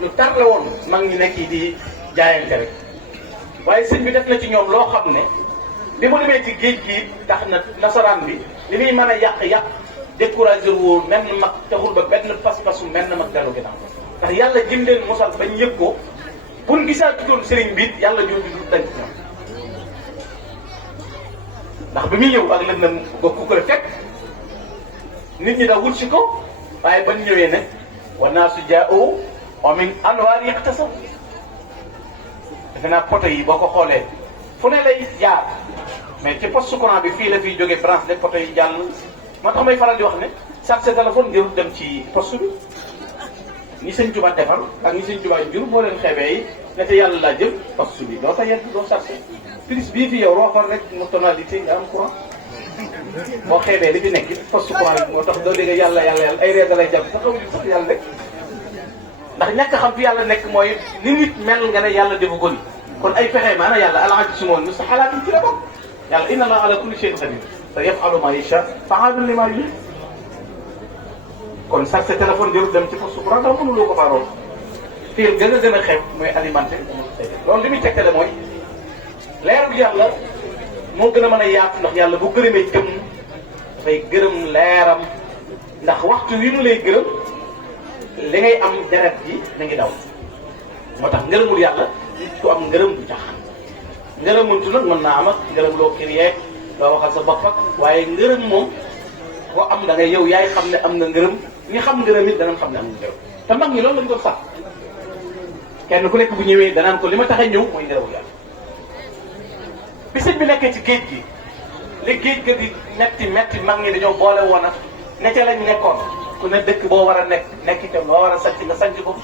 lu tar la woon mag ñi nekk yi di jaayante rek waaye sëñ bi def na ci ñoom loo xam ne bi mu demee ci géej gi tax na nasaraan bi li muy mën a yàq découragé wu menn mag taxul ba benn pas-pasu menn mag dellu ginnaaw ndax yàlla jëm leen mosal bañ yëg ko buñ gisaatutoon sëriñ bi yàlla jooju du dañ ci ñoom ndax bi muy ñëw ak lëndëm ba ku ko fekk nit ñi da wut si ko waaye bañ ñëwee nag wa naasu jaa'u wa min anwaar iqtasaw defe naa poto yi boo ko xoolee fu ne lay jaar mais ci poste courant bi fii la fiy jógee branche de poto yi jàll moo tax may faral di wax ne chargé téléphone ngir dem ci poste bi ñi sëñ Tuba defar ak ñi sëñ Tuba jur boo leen xeebee yi ne te yàlla laa jëm poste bi doo ta yegg doo chargé prise bii fi yow rooxoon rek mu tonalité nga am courant boo xeebee li fi nekk poste courant bi moo tax doo dégg yàlla ay reer da lay jàpp sax xamuñu sax yàlla rek ndax ñàkk xam fi yàlla nekk mooy ni nit mel nga ne yàlla defu ko ni kon ay pexe maanaam yàlla alaxaji si moom sa xalaat yi ci la bokk yàlla inna allaha ala kulli shay'in qadir te yaf'alu ma yasha fa'alun lima yurid kon sax sa téléphone jërul dem ci poste courant ndax mënuloo ko faaroon fii gën a xeeb mooy alimenté loolu li muy tegtale mooy leeru yàlla moo gën a mën a yaatu ndax yàlla bu gërëmee jëm dafay gërëm leeram ndax waxtu wi mu lay gërëm li ngay am deret ji da ngi daw moo tax ngërëmul yàlla ku am ngërëm du tax ngërëmuntu nag mën naa am ak ngërëm loo kër yeeg loo waxal sa bopp ak waaye ngërëm moom koo am da ngay yow yaay xam ne am na ngërëm ñi xam ngërëm it danañ xam ne am na ngërëm te mag ñi loolu lañ doon sax kenn ku nekk bu ñëwee danaan ko li ma tax a ñëw mooy ngërëmul yàlla bi sëñ bi nekkee ci géej gi li géej ga di metti mag ñi dañoo boole woon ak ne ca lañ nekkoon ku ne dëkk boo war a nekk itam loo war a sanc nga sanc ko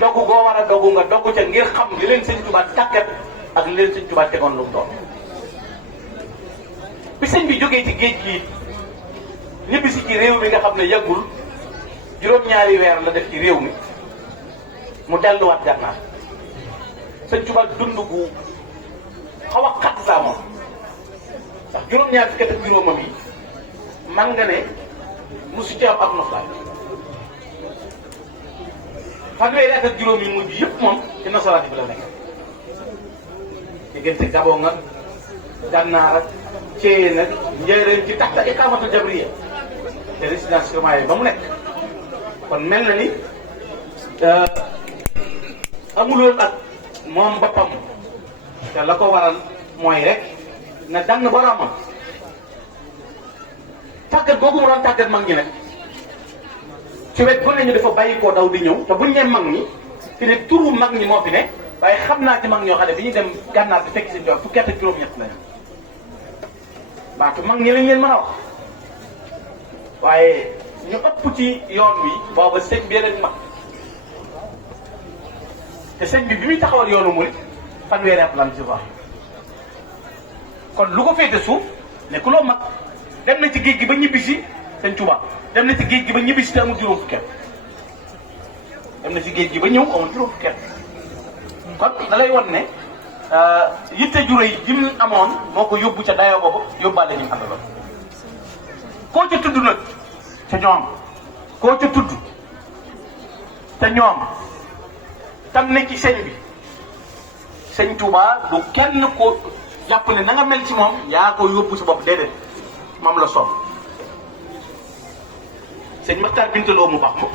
dogg boo war a dogg nga dogg ca ngir xam li leen sëñ Tuubaa tàggat ak li leen sëñ Tuubaa tegoon lu mu doon bi sëñ bi jógee ci géej gi ñibbisi ci réew mi nga xam ne yàggul juróom-ñaari weer la def ci réew mi mu delluwaat Gànnaar sëñ Tuubaa dund gu xaw a xat saa moom ndax juróom-ñaar fukki at ak juróomam yi man nga ne mosu ci am ak noflaay fanweeri at ak juróom yi mujj yëpp moom ci nasaraan bi la nekk diggante Gabon nga Gànnaar ak Thièyène nag njëriñ ci tax la iqaamatu jabriya te résidence surveillée ba mu nekk kon mel na ni amuloon ak moom boppam te la ko waral mooy rek na dann boromam tàggat googu mu doon tàggat mag ñi nag ci wet bu ne ñu dafa bàyyi koo daw di ñëw te buñ nee mag ñi fi ne turu mag ñi moo fi ne waaye xam naa ci mag ñoo xam ne bi ñuy dem Gànnaar bi fekk seen jox fukki at ak juróom-ñett lañu baatu mag ñi lañ leen mën a wax waaye ñu ëpp ci yoon wi booba sëñ bi leen mag te sëñ bi muy taxawal yoonu murid fanweeri at lan ci wax kon lu ko féete suuf nekk loo mag dem na ci géej gi ba ñibbisi sëñ Tuubaa dem na ci géej gi ba ñibbisi te amul juróom fukki at dem na ci géej gi ba ñëw amul juróom fukki at kon da lay won ne yitte ju rëy ji mu amoon moo ko yóbbu ca dayoo boobu yóbbaale ñu àndaloon koo ca tudd nag ca ñoom koo ca tudd te ñoom tam ne ci sëñ bi sëñ Tuubaa du kenn ko jàpp ne na nga mel ci moom yaa ko yóbbu sa bopp déedéet moom la soob sëñ Maxtaar Bintaloo mu baax ma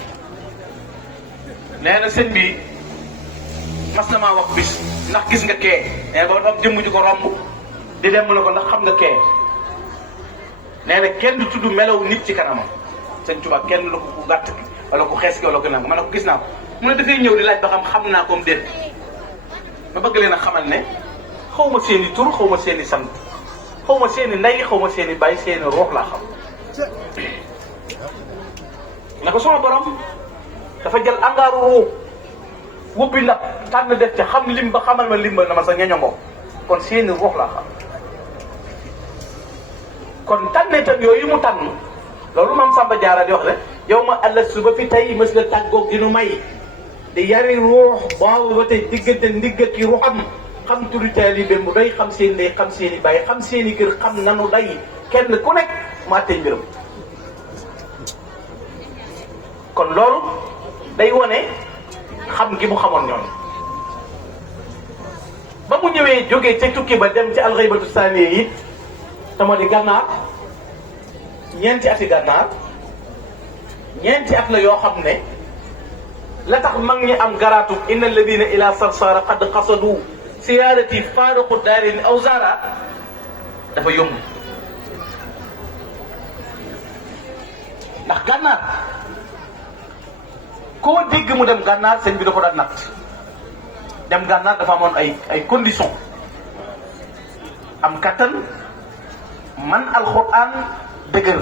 nee na sëñ bi mas na maa wax bis ndax gis nga kee nee na ba doom jëmm ji ko romb di dem la ko ndax xam nga kee nee na kenn du tudd melaw nit ci kanamam sëñ Tuubaa kenn la ko ku gàtt ki wala ku xees ki wala ko nanga ma ne ko gis naa ko mu ne dafay ñëw di laaj ba xam naa comme déet ma bëgg leen a xamal ne xaw ma seen i tur xaw ma seen i sant xaw ma seen i ndey xaw ma seen i baay seen i ruux laa xam ne ko sama borom dafa jël angaaru ruux wubbi ndab tànn def ca xam lim ba xamal ma lim ba na ma sa ñeñongoo kon seen i ruux laa xam kon tànneetam yooyu mu tànn loolu maam Samba Diarra di wax ne yow ma àll suba fi tey mës nga tàggoog di nu may di yari ruux boobu ba tey diggante ndigg ki ruuxam xam turi taalibe mu doy xam seen ndey xam seen i baay xam seen i kër xam nanu day kenn ku nekk mu àttee mbiram kon loolu day wone xam gi mu xamoon ñooñu ba mu ñëwee jógee ca tukki ba dem ci alxaybatu saaniya yi te moo di gànnaar ñeenti ati gànnaar ñeenti at la yoo xam ne la tax mag ñi am garaatu inna alladina ila sarsara qad qasadu siyaarati faaraqu daarin aw zara dafa yomb ndax gànnaar koo dégg mu dem gànnaar sëñ bi da ko daan natt dem gànnaar dafa amoon ay conditions am kattan man alxuraan dëgër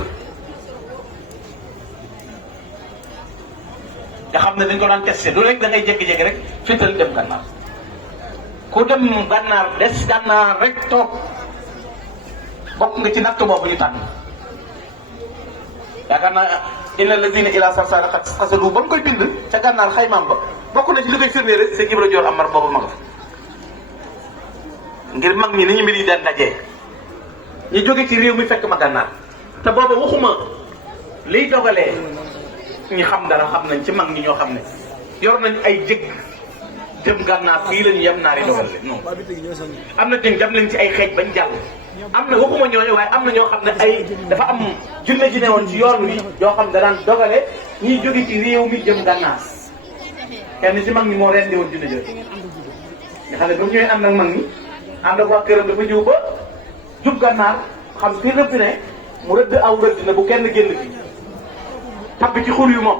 nga xam ne dañ ko daan testé du rek da ngay jékki-jékki rek féetal dem gànnaar ku dem gànnaar des gànnaar rek toog bokk nga ci natt boobu ñu tànn yaakaar naa inna alladina ila sarsara qad qasadu ba mu koy bind ca gànnaar xaymaam ba bokk na ci li koy firndee rek sëñ Ibra Joor Amar boobu ma nga fa ngir mag ñi ni ñu mbir yi daan dajee ñu jóge ci réew mi fekk ma gànnaar te booba waxuma liy dogalee ñi xam dara xam nañ ci mag ñi ñoo xam ne yor nañ ay jëgg jëm gànnaar fii lañu yem naari dogal le non am na dégg jam lañ ci ay xeej bañ jàll am na waxuma ñooñu waaye am na ñoo xam ne ay dafa am junne ji ne woon ci yoon wi yoo xam ne danaan dogale ñiy jóge ci réew mi jëm gànnaar kenn ci mag ñi moo rendi woon junne jooju nga xam ne ba mu ñëwee ànd ak mag ñi ànd ak waa këram dafa ñëw ba jub gànnaar xam fii rëpp ne mu rëdd aw rëdd na bu kenn génn fi tabbi ci xur yu moom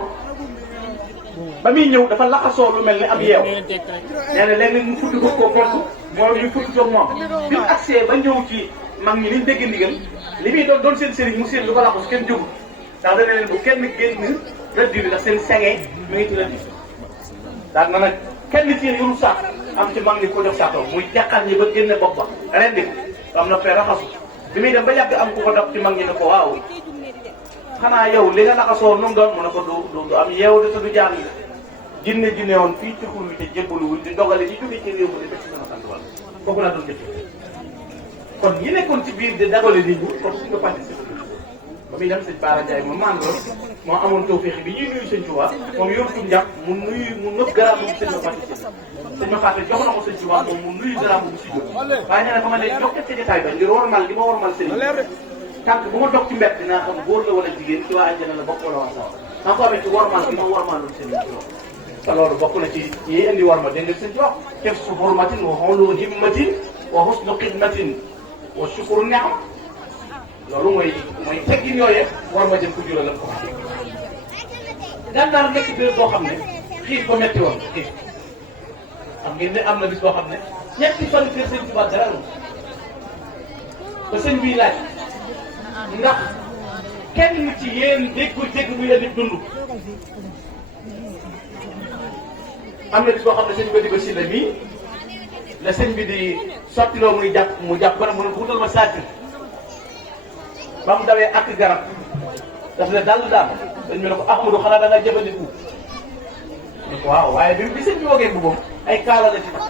ba muy ñëw dafa laxasoo lu mel ni ab yeew nee na léeg-léeg mu futti ko pont moom ñu futti ko moom bi mu agsee ba ñëw ci mag ñi liñ dégg ndigal li muy doon seen sëriñ mu seen lu ko laxas kenn jógu ndax dana leen bu kenn génn rëdd bi ndax seen sengee mi ngi ci rëdd bi daal na nag kenn ci yéen yorul saak am ci mag ñi ko jox saako muy jàqal ñi ba génne bopp ba rendi ko am na fee raxasu bi muy dem ba yàgg am ku ko dox ci mag ñi ne ko waaw xanaa yow li nga laxasoo nu mu doon mu ne ko du am yeew de te du jaan jinne woon fii ci xur wi te jébbaluwul di dogale di jóge ci réew mi di fekk sama sant wàll kooku laa doon dëkk kon ñi nekkoon ci biir di dagale nit ñi kon suñ ko participé ba muy dem sëñ Baara Ndiaye moom maan lool moo amoon tawfeex bi ñuy nuyu sëñ Tuubaa moom yor tuñ njàpp mu nëb garaam bu sëñ ma participé sëñ ma fàtte jox na ko sëñ Tuubaa moom mu nuyu garaam bu si jóg waaye nee na ba ma ne jox ca jotaay ba ngir wormal li ma wormal sëñ tànk bu ma dog ci mbett dinaa xam góor la wala jigéen ci waa àjjana la bokk wala waa sawar maa ko amee ci wormal bi ma wormaloon sëñ te loolu bokk na ci yi indi worma dégg nga sëñ ci wax kef su hurmatin wa xawlu himmatin wa husnu xidmatin wa shukru ni'am loolu mooy teggin yooyee worma jëm ko jural la ko xam gànnaar nekk béréb boo xam ne xiif ba metti woon xiif xam ngeen ne am na bis boo xam ne ñetti fan kër sëñ Tuubaa dara ba sëñ bii laaj ndax kenn ci yéen dégg bu yéen dund am na bis boo xam ne sëñ bi ba si la mii la sëñ bi di sottiloo mu jàpp ba mu ne ko wutal ma saati ba mu dawee ak garab daf ne daal daal dañ ne ko Ahmadu xanaa da nga jëfandiku ne ko waaw waaye bi sëñ bi wogee bu moom ay kaala la ci tax